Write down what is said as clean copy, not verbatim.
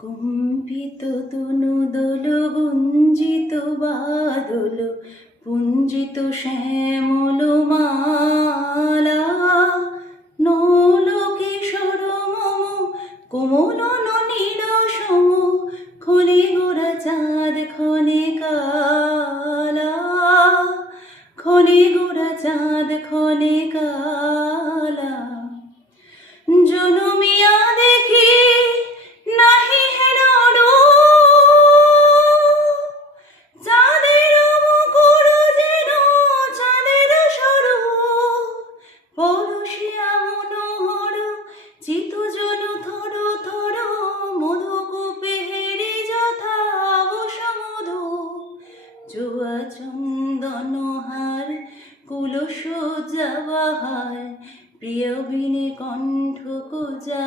কম্পিত তনু দোল গুঞ্জিত বাদল পুঞ্জিত শ্যামল মালা নল কিশোর মম কোমল নীল সম খনি গোরা চাঁদ খনি কালা খনি গোরা চাঁদ খনি কালা জনমিয়া দেখি নাহি হেন চাঁদের মুকুর যেন চাঁদের স্বরূপ পরশিয়া মনোহর চিত জন থর থর মধুকূপে হেরি যথা বসমধু জুয়া চন্দন হার কুলস যাবাহার প্রিয় বিনে কণ্ঠ কুজা